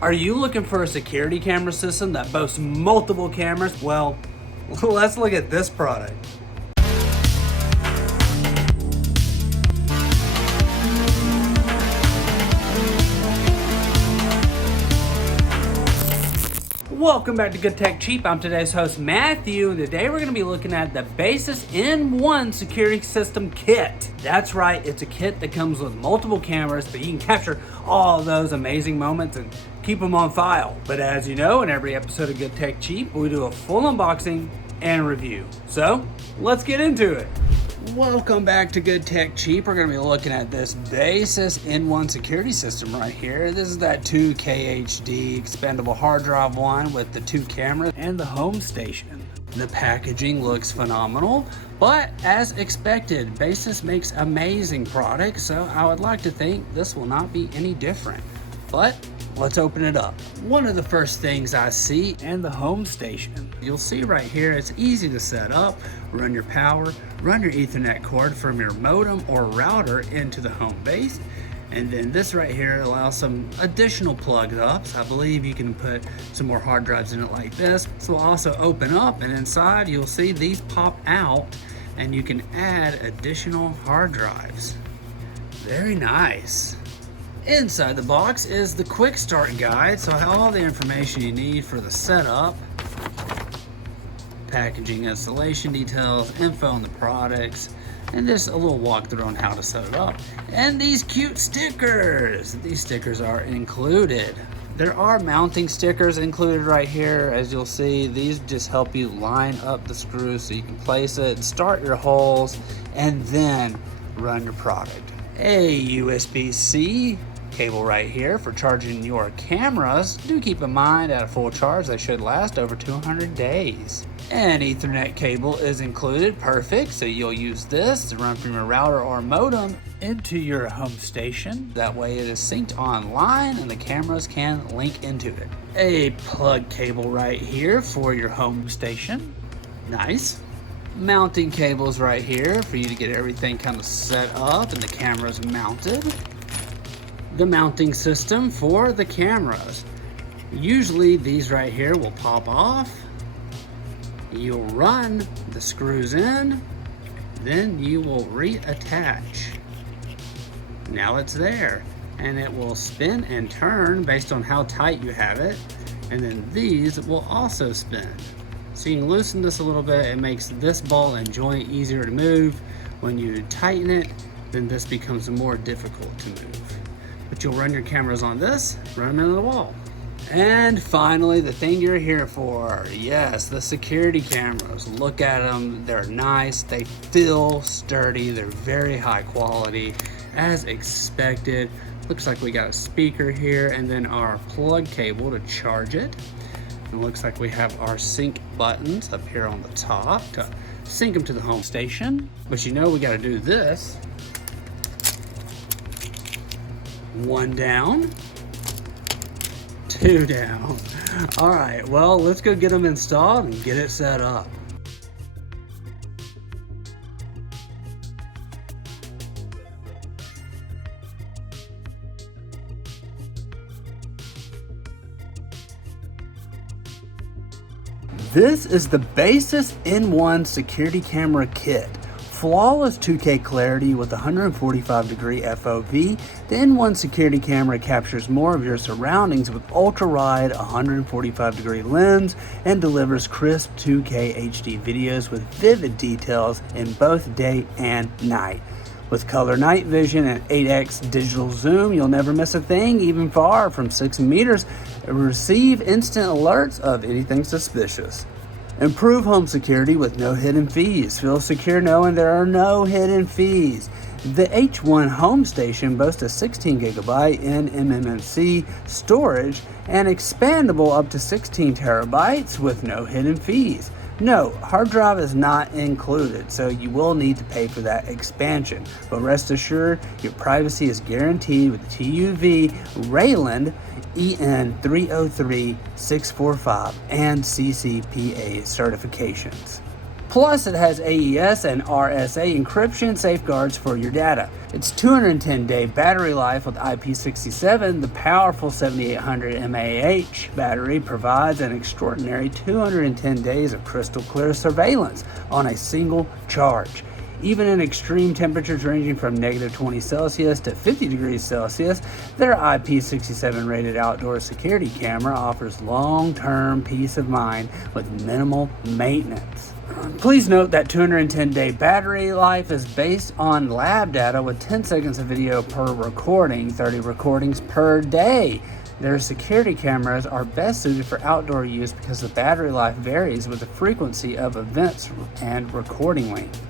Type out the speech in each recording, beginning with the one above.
Are you looking for a security camera system that boasts multiple cameras? Well, let's look at this product. Welcome back to Good Tech Cheap. I'm today's host, Matthew. Today we're going to be looking at the Baseus N1 Security System Kit. That's right, it's a kit that comes with multiple cameras, but you can capture all those amazing moments and keep them on file. But as you know, in every episode of Good Tech Cheap, we do a full unboxing and review. So, let's get into it. Welcome back to Good Tech Cheap. We're going to be looking at this Baseus N1 security system right here. This is that 2K HD expendable hard drive one with the 2 cameras and the home station. The packaging looks phenomenal, but as expected, Baseus makes amazing products, so I would like to think this will not be any different. But let's open it up. One of the first things I see and the home station. You'll see right here, it's easy to set up, run your power, run your Ethernet cord from your modem or router into the home base. And then this right here allows some additional plug ups. I believe you can put some more hard drives in it like this. This will also open up, and inside you'll see these pop out and you can add additional hard drives. Very nice. Inside the box is the quick start guide, so all the information you need for the setup, packaging, installation details, info on the products, and just a little walkthrough on how to set it up. And these cute stickers. These stickers are included. There are mounting stickers included right here. As you'll see, these just help you line up the screws so you can place it, start your holes, and then run your product. A USB-C cable right here for charging your cameras. Do keep in mind, at a full charge, they should last over 200 days. An Ethernet cable is included, perfect, so you'll use this to run from your router or modem into your home station. That way it is synced online and the cameras can link into it. A plug cable right here for your home station. Nice. Mounting cables right here for you to get everything kind of set up and the cameras mounted. The mounting system for the cameras. Usually these right here will pop off. You'll run the screws in, then you will reattach. Now it's there, and it will spin and turn based on how tight you have it, and then these will also spin. So you can loosen this a little bit. It makes this ball and joint easier to move. When you tighten it, then this becomes more difficult to move. But you'll run your cameras on this, run them into the wall. And finally, the thing you're here for. Yes, the security cameras. Look at them, they're nice, they feel sturdy, they're very high quality, as expected. Looks like we got a speaker here and then our plug cable to charge it. It looks like we have our sync buttons up here on the top to sync them to the home station. But you know we gotta do this. 1 down, 2 down. All right, well, let's go get them installed and get it set up. This is the Baseus N1 Security Camera Kit. Flawless 2K clarity with 145 degree FOV, the N1 security camera captures more of your surroundings with ultra-wide 145 degree lens and delivers crisp 2K HD videos with vivid details in both day and night. With color night vision and 8x digital zoom, you'll never miss a thing, even far from 6 meters. Receive instant alerts of anything suspicious. Improve home security with no hidden fees. Feel secure knowing there are no hidden fees. The H1 home station boasts a 16 gigabyte NMMC storage and expandable up to 16 terabytes with no hidden fees. No, hard drive is not included, so you will need to pay for that expansion. But rest assured, your privacy is guaranteed with TUV Rayland EN 303645 and CCPA certifications. Plus, it has AES and RSA encryption safeguards for your data. Its 210-day battery life with IP67, the powerful 7800 mAh battery provides an extraordinary 210 days of crystal clear surveillance on a single charge. Even in extreme temperatures ranging from negative 20 Celsius to 50 degrees Celsius, their IP67 rated outdoor security camera offers long-term peace of mind with minimal maintenance. Please note that 210-day battery life is based on lab data with 10 seconds of video per recording, 30 recordings per day. Their security cameras are best suited for outdoor use because the battery life varies with the frequency of events and recording length.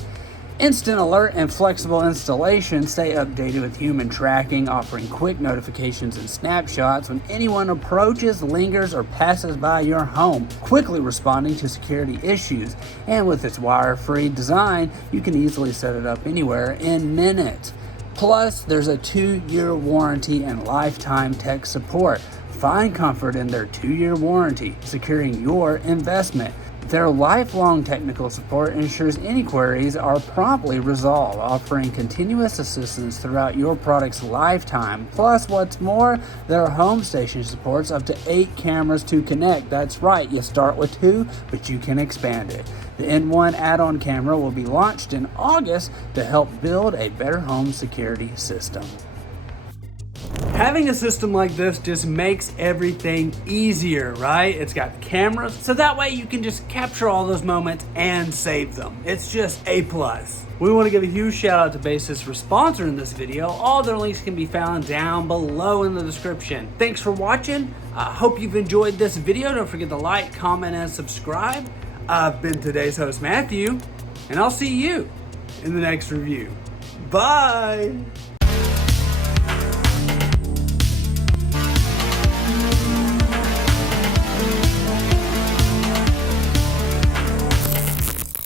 Instant alert and flexible installation stay updated with human tracking, offering quick notifications and snapshots when anyone approaches, lingers, or passes by your home, quickly responding to security issues. And with its wire-free design, you can easily set it up anywhere in minutes. Plus, there's a 2-year warranty and lifetime tech support. Find comfort in their 2-year warranty, securing your investment. Their lifelong technical support ensures any queries are promptly resolved, offering continuous assistance throughout your product's lifetime. Plus, what's more, their home station supports up to 8 cameras to connect. That's right, you start with 2, but you can expand it. The N1 add-on camera will be launched in August to help build a better home security system. Having a system like this just makes everything easier, right? It's got cameras, so that way you can just capture all those moments and save them. It's just A+. We want to give a huge shout out to Baseus for sponsoring this video. All their links can be found down below in the description. Thanks for watching. I hope you've enjoyed this video. Don't forget to like, comment, and subscribe. I've been today's host, Matthew, and I'll see you in the next review. Bye!